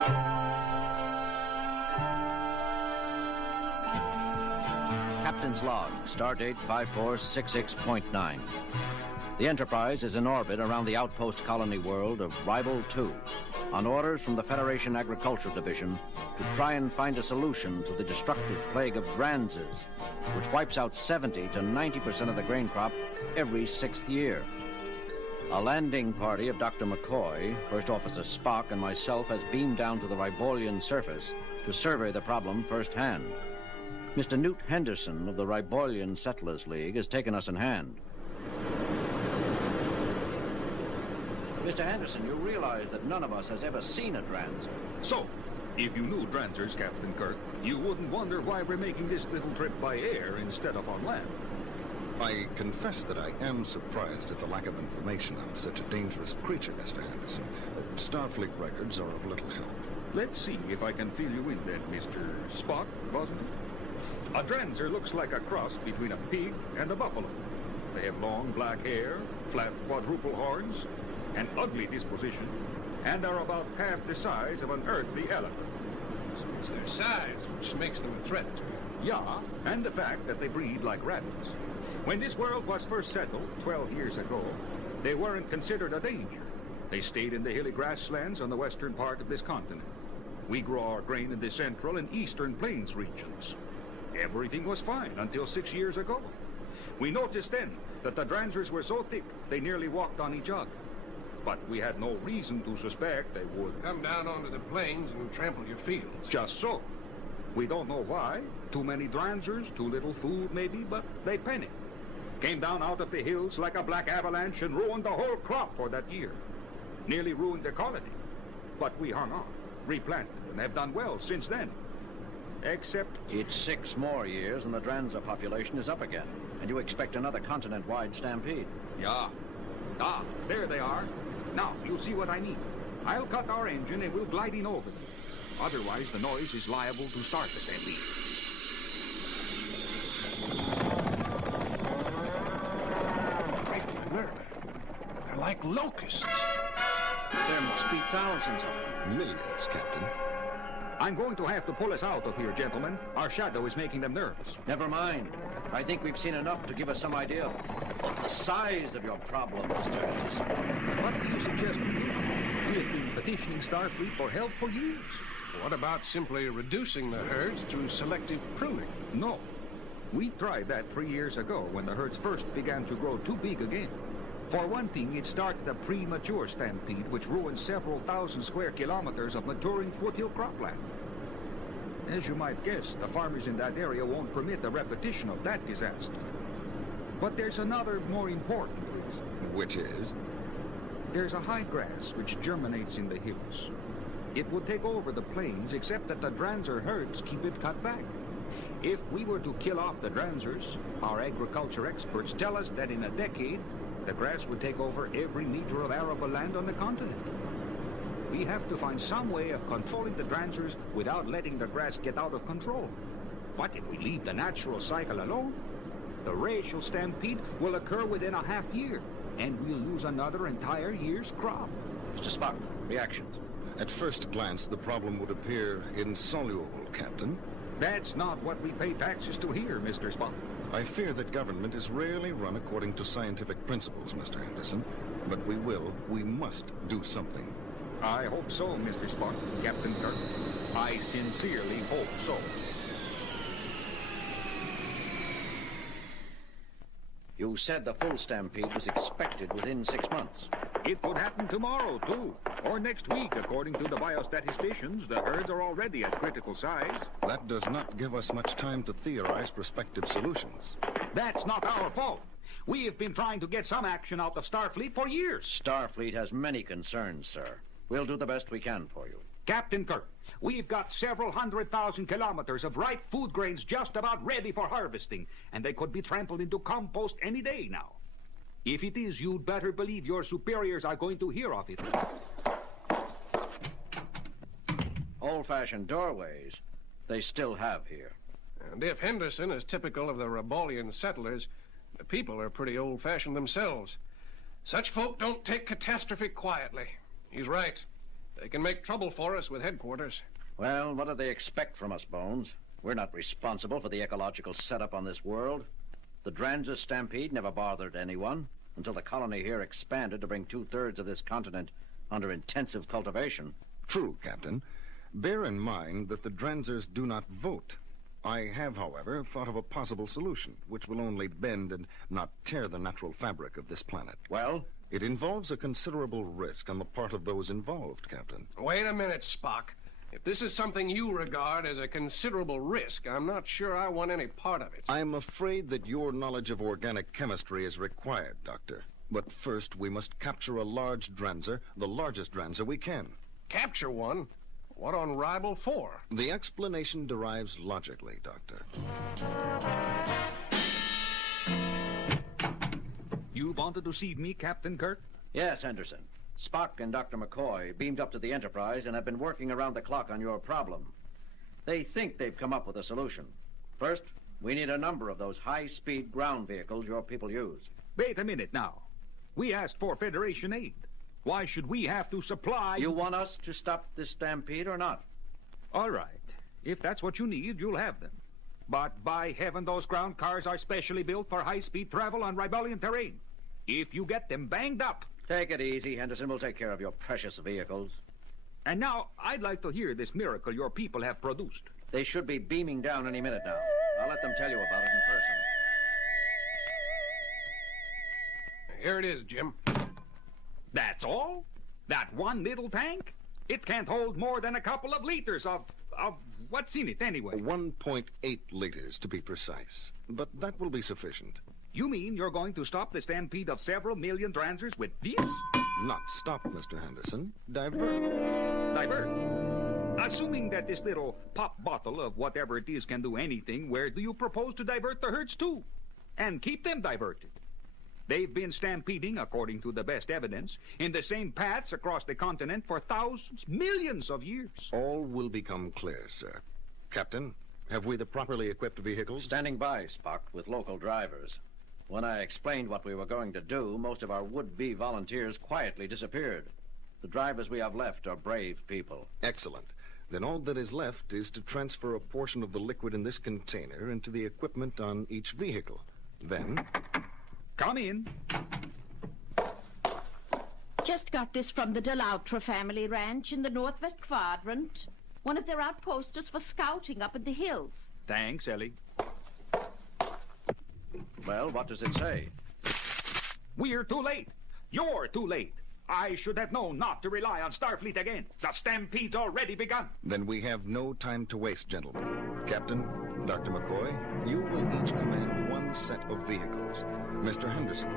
Captain's log, stardate 5466.9. The Enterprise is in orbit around the outpost colony world of Rival 2, on orders from the Federation Agricultural Division to try and find a solution to the destructive plague of Dranzes, which wipes out 70 to 90% of the grain crop every 6th year. A landing party of Dr. McCoy, First Officer Spock, and myself has beamed down to the Ribolian surface to survey the problem firsthand. Mr. Newt Henderson of the Ribolian Settlers League has taken us in hand. Mr. Henderson, you realize that none of us has ever seen a Dranzer. So, if you knew Dranzers, Captain Kirk, you wouldn't wonder why we're making this little trip by air instead of on land. I confess that I am surprised at the lack of information on such a dangerous creature, Mr. Henderson. Starfleet records are of little help. Let's see if I can fill you in then, Mr. Spock, wasn't it? A Dranzer looks like a cross between a pig and a buffalo. They have long black hair, flat quadruple horns, an ugly disposition, and are about half the size of an earthly elephant. So it's their size which makes them a threat. Yeah, and the fact that they breed like rabbits. When this world was first settled 12 years ago, they weren't considered a danger. They stayed in the hilly grasslands on the western part of this continent. We grow our grain in the central and eastern plains regions. Everything was fine until 6 years ago. We noticed then that the Dranzers were so thick they nearly walked on each other. But we had no reason to suspect they would Come down onto the plains and trample your fields. Just so. We don't know why. Too many Dranzers, too little food maybe, but they panicked. Came down out of the hills like a black avalanche and ruined the whole crop for that year. Nearly ruined the colony. But we hung on, replanted, and have done well since then. Except... It's 6 more years and the Dranzer population is up again. And you expect another continent-wide stampede. Yeah. Ah, there they are. Now, you'll see what I need. I'll cut our engine and we'll glide in over them. Otherwise, the noise is liable to start the stampede. They're like locusts. There must be thousands of them. Millions, Captain. I'm going to have to pull us out of here, gentlemen. Our shadow is making them nervous. Never mind. I think we've seen enough to give us some idea of the size of your problem, Mr. Henderson. What do you suggest we do? We have been petitioning Starfleet for help for years. What about simply reducing the herds through selective pruning? No. We tried that 3 years ago when the herds first began to grow too big again. For one thing, it started a premature stampede which ruined several thousand square kilometers of maturing foothill cropland. As you might guess, the farmers in that area won't permit the repetition of that disaster. But there's another more important reason. Which is? There's a high grass which germinates in the hills. It would take over the plains, except that the Dranzer herds keep it cut back. If we were to kill off the Dranzers, our agriculture experts tell us that in a decade, the grass would take over every meter of arable land on the continent. We have to find some way of controlling the Dranzers without letting the grass get out of control. But if we leave the natural cycle alone, the racial stampede will occur within a half year, and we'll lose another entire year's crop. Mr. Spock, reactions? At first glance, the problem would appear insoluble, Captain. That's not what we pay taxes to hear, Mr. Spock. I fear that government is rarely run according to scientific principles, Mr. Henderson. But we must do something. I hope so, Mr. Spock, Captain Kirk. I sincerely hope so. You said the full stampede was expected within 6 months. It could happen tomorrow, too. Or next week, according to the biostatisticians. The herds are already at critical size. That does not give us much time to theorize prospective solutions. That's not our fault. We have been trying to get some action out of Starfleet for years. Starfleet has many concerns, sir. We'll do the best we can for you. Captain Kirk, we've got several 100,000 kilometers of ripe food grains just about ready for harvesting, and they could be trampled into compost any day now. If it is, you'd better believe your superiors are going to hear of it. Old-fashioned doorways, they still have here. And if Henderson is typical of the Ribolian settlers, the people are pretty old-fashioned themselves. Such folk don't take catastrophe quietly. He's right. They can make trouble for us with headquarters. Well, what do they expect from us, Bones? We're not responsible for the ecological setup on this world. The Dranzer Stampede never bothered anyone until the colony here expanded to bring 2/3 of this continent under intensive cultivation. True, Captain. Bear in mind that the Dranzers do not vote. I have, however, thought of a possible solution, which will only bend and not tear the natural fabric of this planet. Well? It involves a considerable risk on the part of those involved, Captain. Wait a minute, Spock. If this is something you regard as a considerable risk, I'm not sure I want any part of it. I'm afraid that your knowledge of organic chemistry is required, Doctor. But first, we must capture a large Dranzer, the largest Dranzer we can. Capture one? What on Ribble for? The explanation derives logically, Doctor. You wanted to see me, Captain Kirk? Yes, Henderson. Spock and Dr. McCoy beamed up to the Enterprise and have been working around the clock on your problem. They think they've come up with a solution. First, we need a number of those high-speed ground vehicles your people use. Wait a minute now. We asked for Federation aid. Why should we have to supply... You want us to stop this stampede or not? All right. If that's what you need, you'll have them. But by heaven, those ground cars are specially built for high-speed travel on Ribelian terrain. If you get them banged up... Take it easy, Henderson. We'll take care of your precious vehicles. And now, I'd like to hear this miracle your people have produced. They should be beaming down any minute now. I'll let them tell you about it in person. Here it is, Jim. That's all? That one little tank? It can't hold more than a couple of liters of what's in it anyway? 1.8 liters, to be precise. But that will be sufficient. You mean you're going to stop the stampede of several million Dranzers with this? Not stop, Mr. Henderson. Divert. Divert? Assuming that this little pop bottle of whatever it is can do anything, where do you propose to divert the herds to? And keep them diverted? They've been stampeding, according to the best evidence, in the same paths across the continent for thousands, millions of years. All will become clear, sir. Captain, have we the properly equipped vehicles? Standing by, Spock, with local drivers. When I explained what we were going to do, most of our would-be volunteers quietly disappeared. The drivers we have left are brave people. Excellent. Then all that is left is to transfer a portion of the liquid in this container into the equipment on each vehicle. Then... Come in. Just got this from the Deloutre family ranch in the northwest quadrant. One of their outposts for scouting up in the hills. Thanks, Ellie. Well, what does it say? We're too late. You're too late. I should have known not to rely on Starfleet again. The stampede's already begun. Then we have no time to waste, gentlemen. Captain, Dr. McCoy, you will each command one set of vehicles. Mr. Henderson,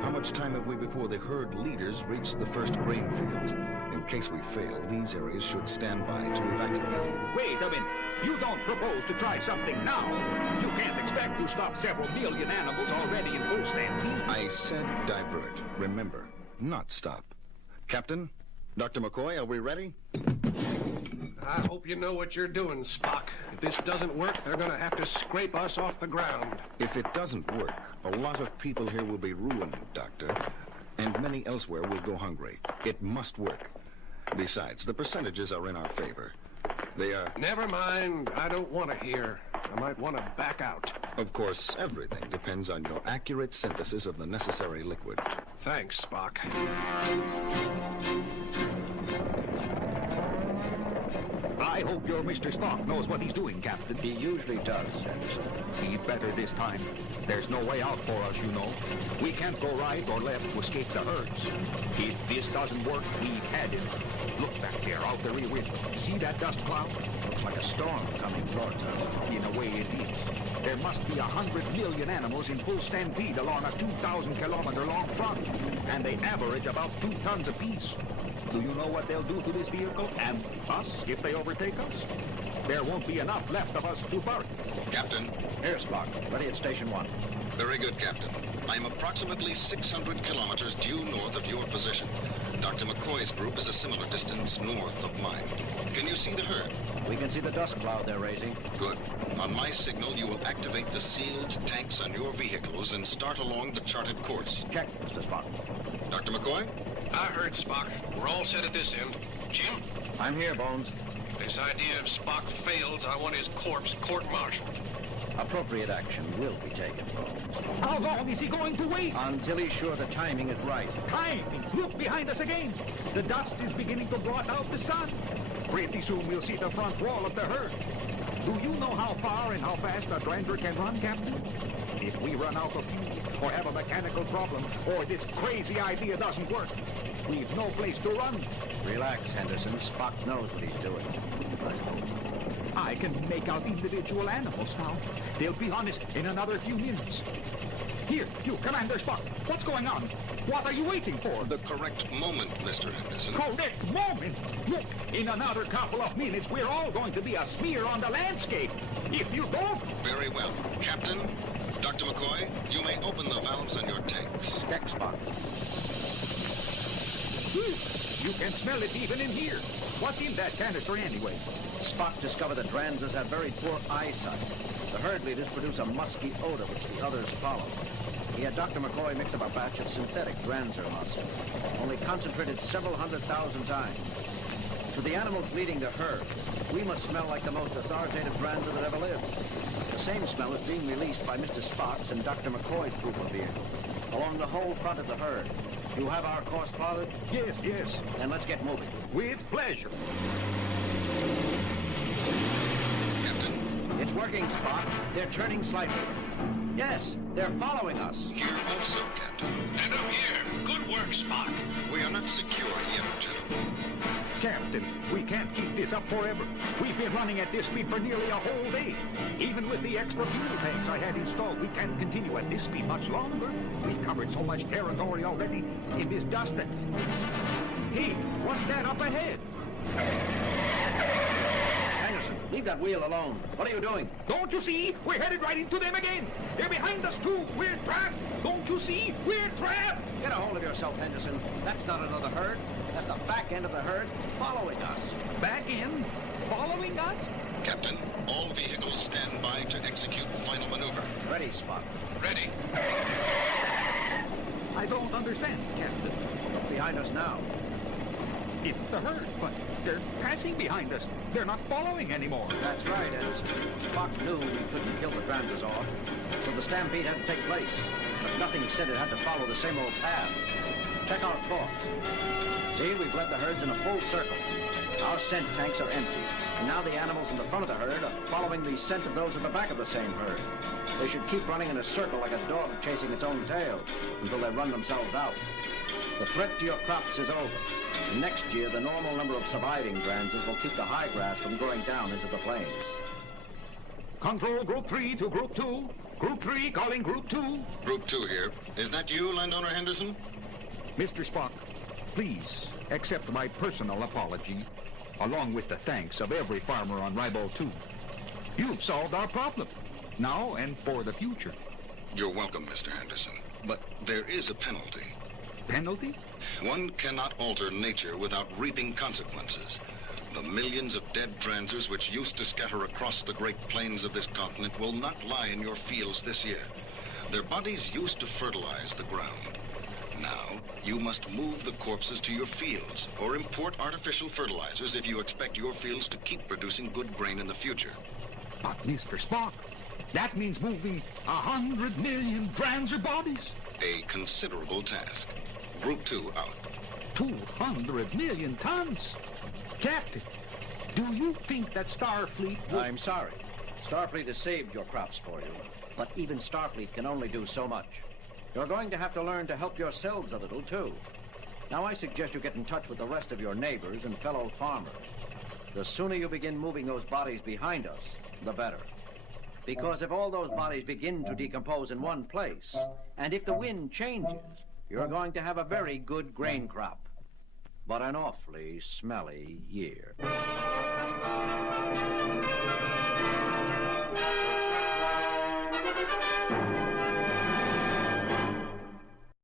how much time have we before the herd leaders reach the first grain fields? In case we fail, these areas should stand by to evacuate. Wait a minute. You don't propose to try something now. You can't expect to stop several million animals already in full stampede. I said divert. Remember, not stop. Captain, Dr. McCoy, are we ready? I hope you know what you're doing, Spock. If this doesn't work, they're going to have to scrape us off the ground. If it doesn't work, a lot of people here will be ruined, Doctor, and many elsewhere will go hungry. It must work. Besides, the percentages are in our favor. They are... Never mind. I don't want to hear. I might want to back out. Of course, everything depends on your accurate synthesis of the necessary liquid. Thanks, Spock. I hope your Mr. Spock knows what he's doing, Captain. He usually does, Henderson. He'd better this time. There's no way out for us, you know. We can't go right or left to escape the herds. If this doesn't work, we've had it. Look back there, out the rear window. See that dust cloud? Looks like a storm coming towards us. In a way, it is. There must be 100 million animals in full stampede along a 2,000-kilometer-long front, and they average about 2 tons apiece. Do you know what they'll do to this vehicle and us if they overtake us? There won't be enough left of us to bury. Captain. Here, Spock. Ready at Station 1. Very good, Captain. I'm approximately 600 kilometers due north of your position. Dr. McCoy's group is a similar distance north of mine. Can you see the herd? We can see the dust cloud they're raising. Good. On my signal, you will activate the sealed tanks on your vehicles and start along the charted course. Check, Mr. Spock. Dr. McCoy? I heard, Spock. We're all set at this end. Jim? I'm here, Bones. If this idea of Spock fails, I want his corpse court-martialed. Appropriate action will be taken, Bones. How long is he going to wait? Until he's sure the timing is right. Timing! Look behind us again. The dust is beginning to blot out the sun. Pretty soon we'll see the front wall of the herd. Do you know how far and how fast a Dranzer can run, Captain? If we run out of fuel, or have a mechanical problem, or this crazy idea doesn't work, we've no place to run. Relax, Henderson. Spock knows what he's doing. I can make out individual animals now. They'll be on us in another few minutes. Here, you, Commander Spock. What's going on? What are you waiting for? The correct moment, Mr. Henderson. Correct moment! Look, in another couple of minutes, we're all going to be a smear on the landscape. If you don't... Very well. Captain, Dr. McCoy, you may open the valves on your tanks. Deck, Spock. You can smell it even in here. What's in that canister anyway? Spock discovered that Dranzers have very poor eyesight. The herd leaders produce a musky odor which the others follow. He had Dr. McCoy mix up a batch of synthetic Dranzer musk, only concentrated several 100,000 times. To the animals leading the herd, we must smell like the most authoritative Dranzer that ever lived. The same smell is being released by Mr. Spock's and Dr. McCoy's group of vehicles, along the whole front of the herd. You have our course plotted? Yes, yes. Then let's get moving. With pleasure. Captain, It's working, Spock. They're turning slightly. Yes, they're following us. here also, Captain. And up here. Good work, Spock. We are not secure yet, gentlemen. Captain, we can't keep this up forever. We've been running at this speed for nearly a whole day. Even with the extra fuel tanks I had installed, we can't continue at this speed much longer. We've covered so much territory already in this dust that... Hey, what's that up ahead? Anderson, leave that wheel alone. What are you doing? Don't you see? We're headed right into them again. They're behind us too. We're trapped. Don't you see? We're trapped. Get a hold of yourself, Henderson. That's not another herd. That's the back end of the herd following us. Back in? Following us? Captain, all vehicles stand by to execute final maneuver. Ready, Spock. Ready. I don't understand, Captain. Look behind us now. It's the herd, but they're passing behind us. They're not following anymore. That's right, Anderson. Spock knew we couldn't kill the Dranzers off, so the stampede had to take place. But nothing said it had to follow the same old paths. Check our course. See, we've led the herds in a full circle. Our scent tanks are empty, and now the animals in the front of the herd are following the scent of those at the back of the same herd. They should keep running in a circle like a dog chasing its own tail until they run themselves out. The threat to your crops is over. And next year, the normal number of surviving Dranzers will keep the high grass from growing down into the plains. Control Group 3 to Group 2. Group 3 calling Group 2. Group 2 here. Is that you, Landowner Henderson? Mr. Spock, please accept my personal apology, along with the thanks of every farmer on Ribble 2. You've solved our problem, now and for the future. You're welcome, Mr. Henderson. But there is a penalty. Penalty? One cannot alter nature without reaping consequences. The millions of dead Dranzers which used to scatter across the great plains of this continent will not lie in your fields this year. Their bodies used to fertilize the ground. Now, you must move the corpses to your fields or import artificial fertilizers if you expect your fields to keep producing good grain in the future. But, Mr. Spock, that means moving 100 million Dranzer bodies. A considerable task. Group 2 out. 200 million tons. Captain, do you think that Starfleet would... I'm sorry. Starfleet has saved your crops for you, but even Starfleet can only do so much. You're going to have to learn to help yourselves a little, too. Now, I suggest you get in touch with the rest of your neighbors and fellow farmers. The sooner you begin moving those bodies behind us, the better. Because if all those bodies begin to decompose in one place, and if the wind changes, you're going to have a very good grain crop, but an awfully smelly year.